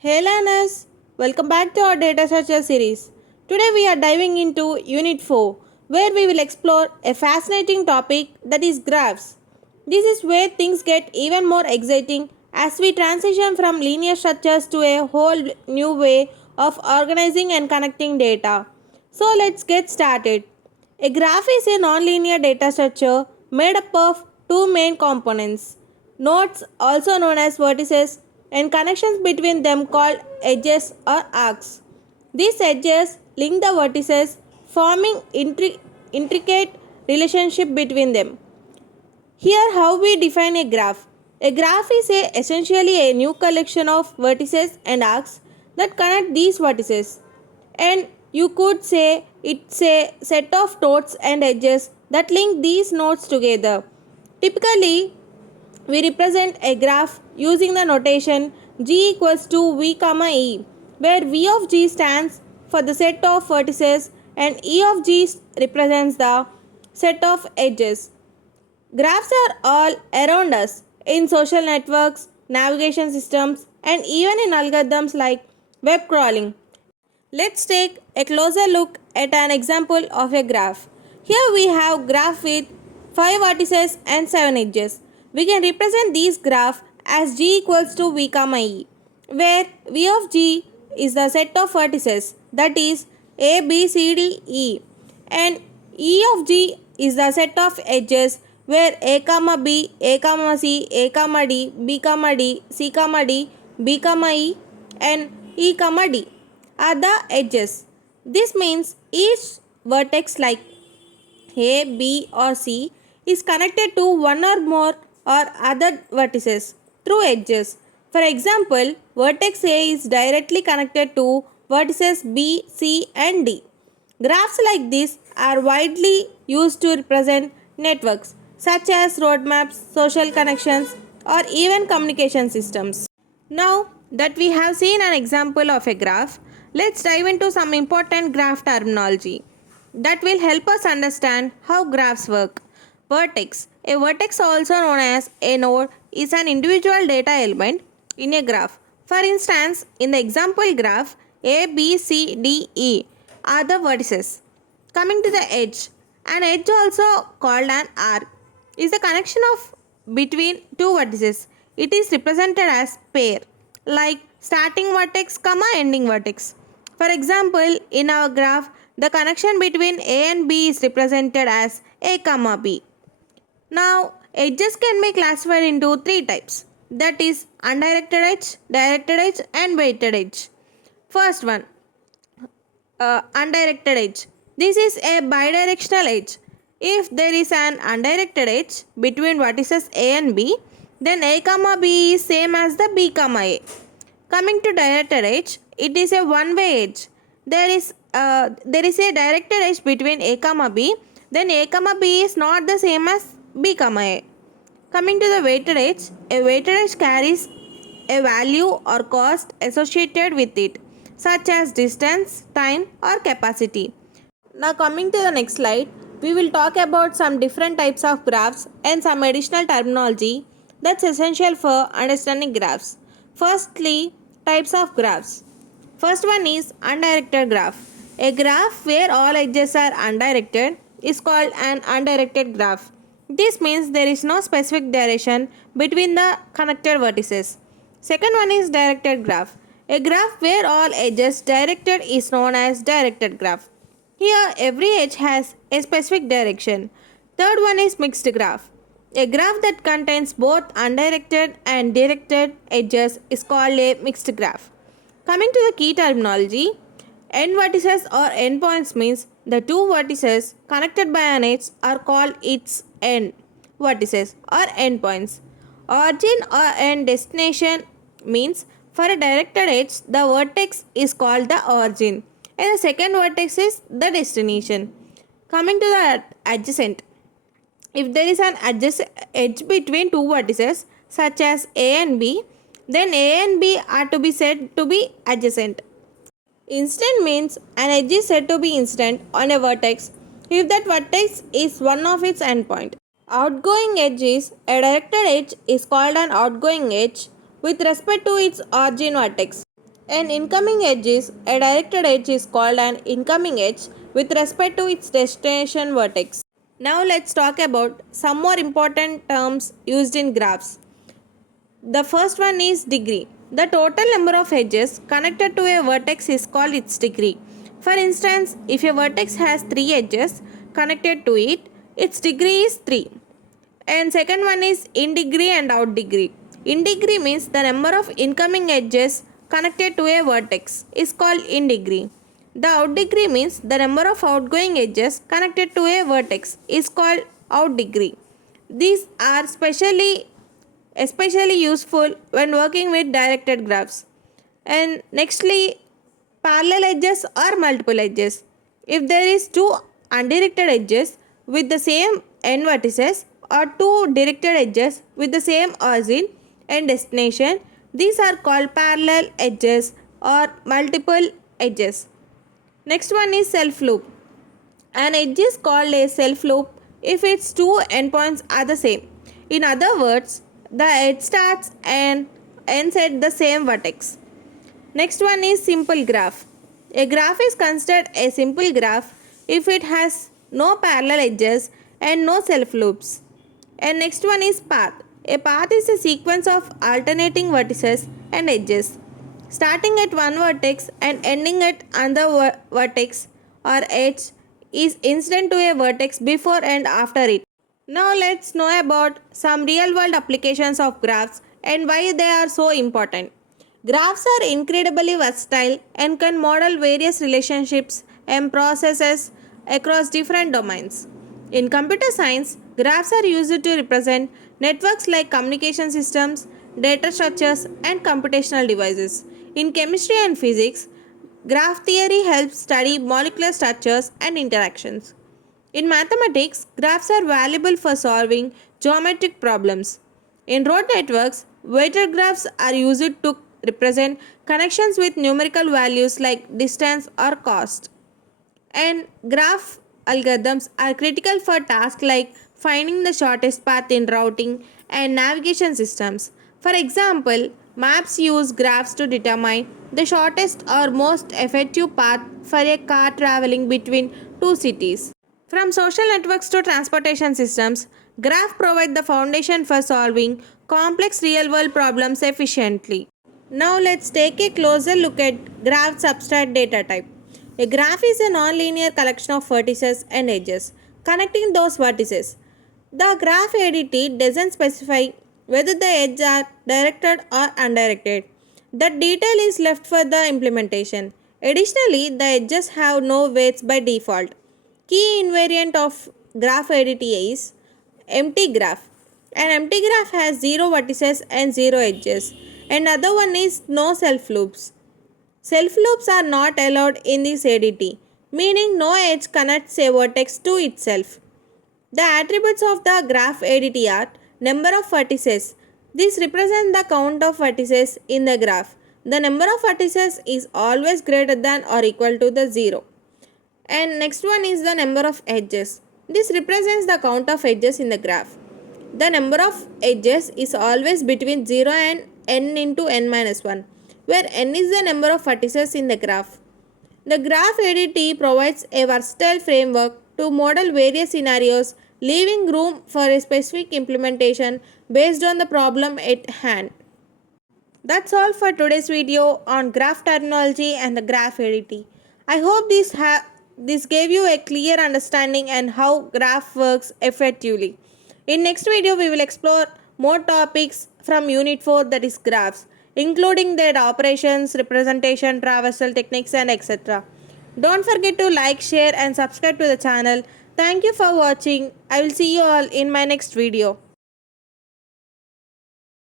Hey learners, welcome back to our data structure series. Today we are diving into Unit 4 where we will explore a fascinating topic that is graphs. This is where things get even more exciting as we transition from linear structures to a whole new way of organizing and connecting data. So let's get started. A graph is a nonlinear data structure made up of two main components, nodes also known as vertices, and connections between them called edges or arcs. These edges link the vertices, forming intricate relationship between them. Here how we define a graph. A graph is essentially a new collection of vertices and arcs that connect these vertices. And you could say it's a set of nodes and edges that link these nodes together. Typically, we represent a graph using the notation g equals to v comma e, where v of g stands for the set of vertices and e of g represents the set of edges. Graphs are all around us in social networks, navigation systems, and even in algorithms like web crawling. Let's take a closer look at an example of a graph. Here we have graph with 5 vertices and 7 edges. We can represent this graph as g equals to v comma e, where v of g is the set of vertices, that is a, b, c, d, e, and e of g is the set of edges where a comma b, a comma c, a comma d, b comma d, c comma d, b comma e, and e comma d are the edges. This means each vertex like A, B or C is connected to one or more or other vertices through edges. For example, vertex A is directly connected to vertices B, C and D. Graphs like this are widely used to represent networks such as roadmaps, social connections or even communication systems. Now that we have seen an example of a graph, let's dive into some important graph terminology that will help us understand how graphs work. Vertex. A vertex, also known as a node, is an individual data element in a graph. For instance, in the example graph, A, B, C, D, E are the vertices. Coming to the edge, an edge also called an arc is the connection of between two vertices. It is represented as pair like starting vertex comma ending vertex. For example, in our graph, the connection between A and B is represented as A comma B. Now, edges can be classified into three types, that is undirected edge, directed edge and weighted edge. First one, undirected edge. This is a bidirectional edge. If there is an undirected edge between vertices A and B, then A comma B is same as the B comma A. Coming to directed edge, it is a one-way edge. There is a directed edge between A comma B, then A comma B is not the same as B comma A. Coming to the weighted edge, a weighted edge carries a value or cost associated with it, such as distance, time or capacity. Now coming to the next slide, we will talk about some different types of graphs and some additional terminology that's essential for understanding graphs. Firstly, types of graphs. First one is undirected graph. A graph where all edges are undirected is called an undirected graph. This means there is no specific direction between the connected vertices. Second one is directed graph. A graph where all edges directed is known as directed graph. Here every edge has a specific direction. Third one is mixed graph. A graph that contains both undirected and directed edges is called a mixed graph. Coming to the key terminology, end vertices or endpoints means the two vertices connected by an edge are called its end vertices or endpoints. Origin or end destination means for a directed edge, the vertex is called the origin and the second vertex is the destination. Coming to the adjacent. If there is an adjacent edge between two vertices such as A and B, then A and B are to be said to be adjacent. Instant means an edge is said to be instant on a vertex if that vertex is one of its endpoint. Outgoing edge is a directed edge is called an outgoing edge with respect to its origin vertex. An incoming edge is a directed edge is called an incoming edge with respect to its destination vertex. Now let's talk about some more important terms used in graphs. The first one is degree. The total number of edges connected to a vertex is called its degree. For instance, if a vertex has 3 edges connected to it, its degree is 3. And second one is in degree and out degree. In degree means the number of incoming edges connected to a vertex is called in degree. The out degree means the number of outgoing edges connected to a vertex is called out degree. These are especially useful when working with directed graphs. And nextly, parallel edges or multiple edges. If there is two undirected edges with the same end vertices or two directed edges with the same origin and destination, these are called parallel edges or multiple edges. Next one is self loop. An edge is called a self loop if its two endpoints are the same. In other words, the edge starts and ends at the same vertex. Next one is simple graph. A graph is considered a simple graph if it has no parallel edges and no self loops. And next one is path. A path is a sequence of alternating vertices and edges, starting at one vertex and ending at another vertex or edge is incident to a vertex before and after it. Now let's know about some real world applications of graphs and why they are so important. Graphs are incredibly versatile and can model various relationships and processes across different domains. In computer science, graphs are used to represent networks like communication systems, data structures, and computational devices. In chemistry and physics, graph theory helps study molecular structures and interactions. In mathematics, graphs are valuable for solving geometric problems. In road networks, weighted graphs are used to represent connections with numerical values like distance or cost. And graph algorithms are critical for tasks like finding the shortest path in routing and navigation systems. For example, maps use graphs to determine the shortest or most effective path for a car traveling between two cities. From social networks to transportation systems, graphs provide the foundation for solving complex real-world problems efficiently. Now let's take a closer look at graph's abstract data type. A graph is a non-linear collection of vertices and edges connecting those vertices. The graph ADT doesn't specify whether the edges are directed or undirected. That detail is left for the implementation. Additionally, the edges have no weights by default. Key invariant of graph ADT is empty graph. An empty graph has 0 vertices and 0 edges. Another one is no self loops. Self loops are not allowed in this ADT, meaning no edge connects a vertex to itself. The attributes of the graph ADT are number of vertices. This represents the count of vertices in the graph. The number of vertices is always greater than or equal to the 0. And next one is the number of edges. This represents the count of edges in the graph. The number of edges is always between 0 and n into n minus 1, where n is the number of vertices in the graph. The graph ADT provides a versatile framework to model various scenarios, leaving room for a specific implementation based on the problem at hand. That's all for today's video on graph terminology and the graph ADT. I hope this gave you a clear understanding and how graph works effectively. In next video we will explore more topics from Unit 4, that is graphs, including their operations, representation, traversal techniques and etc. Don't forget to like, share and subscribe to the channel. Thank you for watching. I will see you all in my next video.